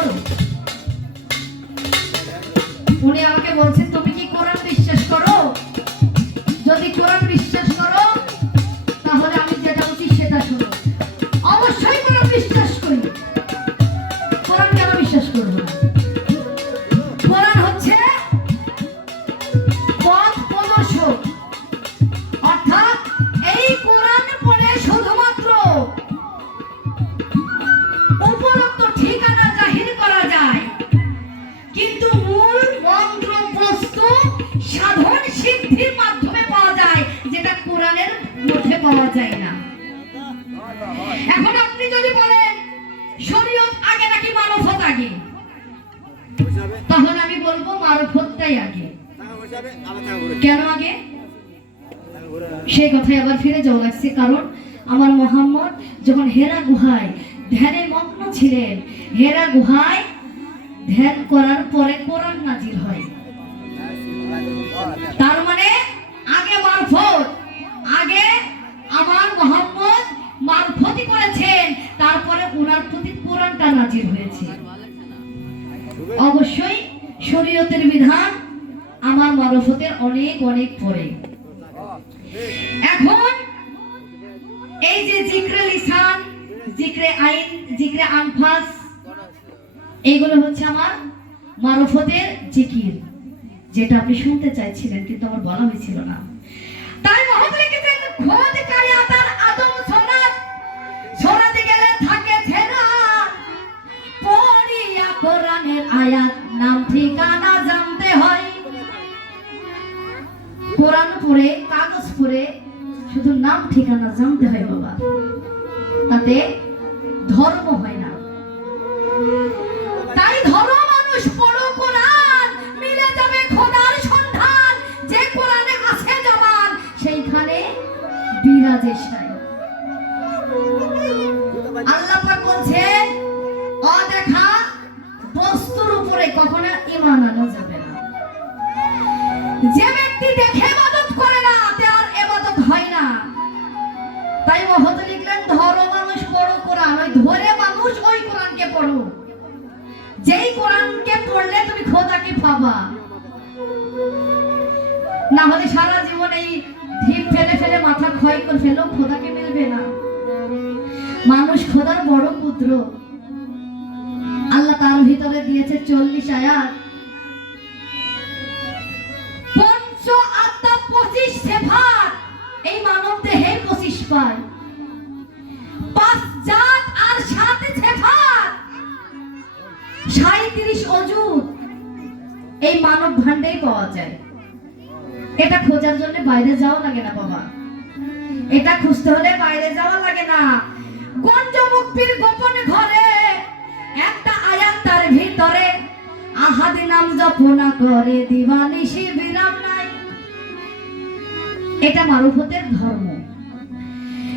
করো উনি আমাকে বলছেন মধ্যে পাওয়া যায় না। এখন আপনি যদি বলেন, শরীয়ত আগে নাকি মানবত আগে? তখন আমি বলব মারফতটাই আগে। কেন আগে? সেই কথায় আবার ফিরে যাওয়া লাগছে, কারণ আমার মোহাম্মদ যখন হেরা গুহায় ধ্যানে মগ্ন ছিলেন, হেরা গুহায় ধ্যান করার পরে কোরআন নাজির হয়। তার মানে আগে মারফত আগে আমার মোহাম্মদ মারফতি করেছেন, তারপরে ওনার প্রতি কোরআনটা নাজির হয়েছে। অবশ্যই শরীয়তের বিধান আমার মারফতের অনেক অনেক পরে। এখন এই যে জিক্রে লিসান, জিক্রে আইন, জিক্রে আনফাস এইগুলো হচ্ছে আমার মারফতের জিকির, যেটা আপনি শুনতে চাইছিলেন, কিন্তু আমার বলা হয়েছিল না। পড়ে কাগজ পড়ে শুধু নাম ঠিকানা জানতে হয় বাবা। তাতে ধর্ম হয় না। তাই ধর্ম তাই মহত লিখলেন মানুষ পড়ো কোরআন, ওই ধরে মানুষ ওই কোরআনকে পড়ো। যেই কোরআনকে পড়লে তুমি খোদাকে পাবা। না সারা জীবন এই ঢিপ ফেলে ফেলে মাথা ক্ষয় করে খোদাকে মিলবে না। মানুষ খোদার বড় পুত্র। আল্লাহ তার ভিতরে দিয়েছে চল্লিশ আয়াত। পঞ্চ আত্মা পঁচিশ সেভাত। এই মানব দেহে পঁচিশ পাঁচ জাত আর সাত সাঁত্রিশ অজুত এই মানব পাওয়া যায়। এটা খোঁজার জন্য বাইরে যাওয়া লাগে না বাবা। এটা খুঁজতে হলে বাইরে যাওয়া লাগে না। গোপন ঘরে একটা আয়াত তার ভিতরে, আহাদি নাম জপনা করে দিবানিশি বিরাম নাই। এটা মারুফতের ধর্ম।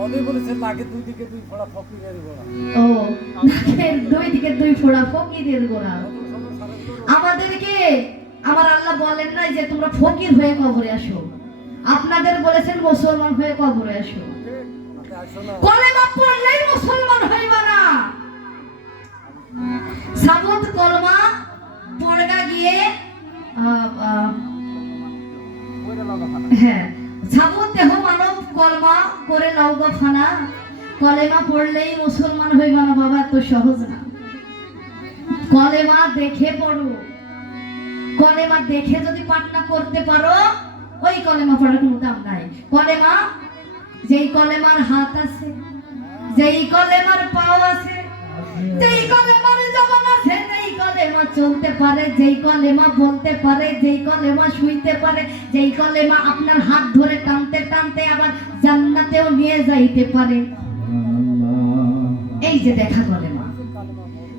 পদে বলেছে নাকে দুই দিকে দুই ফোড়া ফকিরের গোড়া ও দুই দিকে দুই ফোড়া ফকিরের গোড়া আমাদেরকে আমার আল্লাহ বলেন নাই যে তোমরা ফকির হয়ে কবরে আসো। আপনাদের বলেছেন মুসলমান হয়ে কবরে আসো। কলেমা পড়লেই মুসলমান হইবা না। কলেমা পড়লেই মুসলমান হইবা না বাবা, এত সহজ না। কলেমা দেখে পড়ো। কলেমা দেখে যদি পাঠ না করতে পারো, ওই কলেমা পড়ার কোনো দাম নাই। কলেমা, যেই কলেমার হাত আছে, যেই কলেমার পাও আছে, যেই কলেমার জবান আছে, যেই কলেমা চলতে পারে, যেই কলেমা বলতে পারে, যেই কলেমা শুইতে পারে, যেই কলেমা আপনার হাত ধরে টানতে টানতে আবার জান্নাতেও নিয়ে যাইতে পারে। এই যে দেখা কলেমা।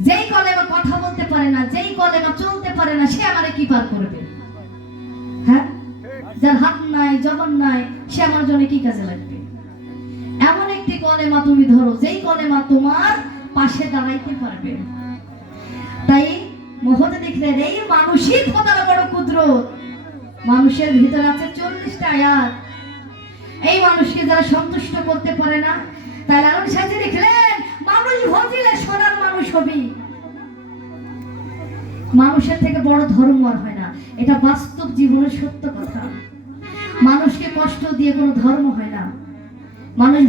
যেই কলেমা কথা বলতে পারে না, যেই কলেমা চলতে পারে না, সে আমারে কি পার করবে? হ্যাঁ? যার হাত নাই, জবান নাই, সে আমার জন্য কি কাজে লাগবে? এমন একটি কলেমা তুমি ধরো, যেই কলেমা তোমার পাশে দাঁড়াইতে পারবে। তাই মহতে দেখলেন, এই মানুষই খোদার বড় কুদরত। মানুষের ভিতর আছে চল্লিশটা আয়াত। এই মানুষকে যারা সন্তুষ্ট করতে পারে না তাই লালন সাজি দেখলেন মানুষ ভজিলে সোনার মানুষ হবি। মানুষের থেকে বড় ধর্ম আর হয় না। এটা বাস্তব জীবনের সত্য কথা। মানুষকে কষ্ট দিয়ে কোনো ধর্ম হয় না। মানুষ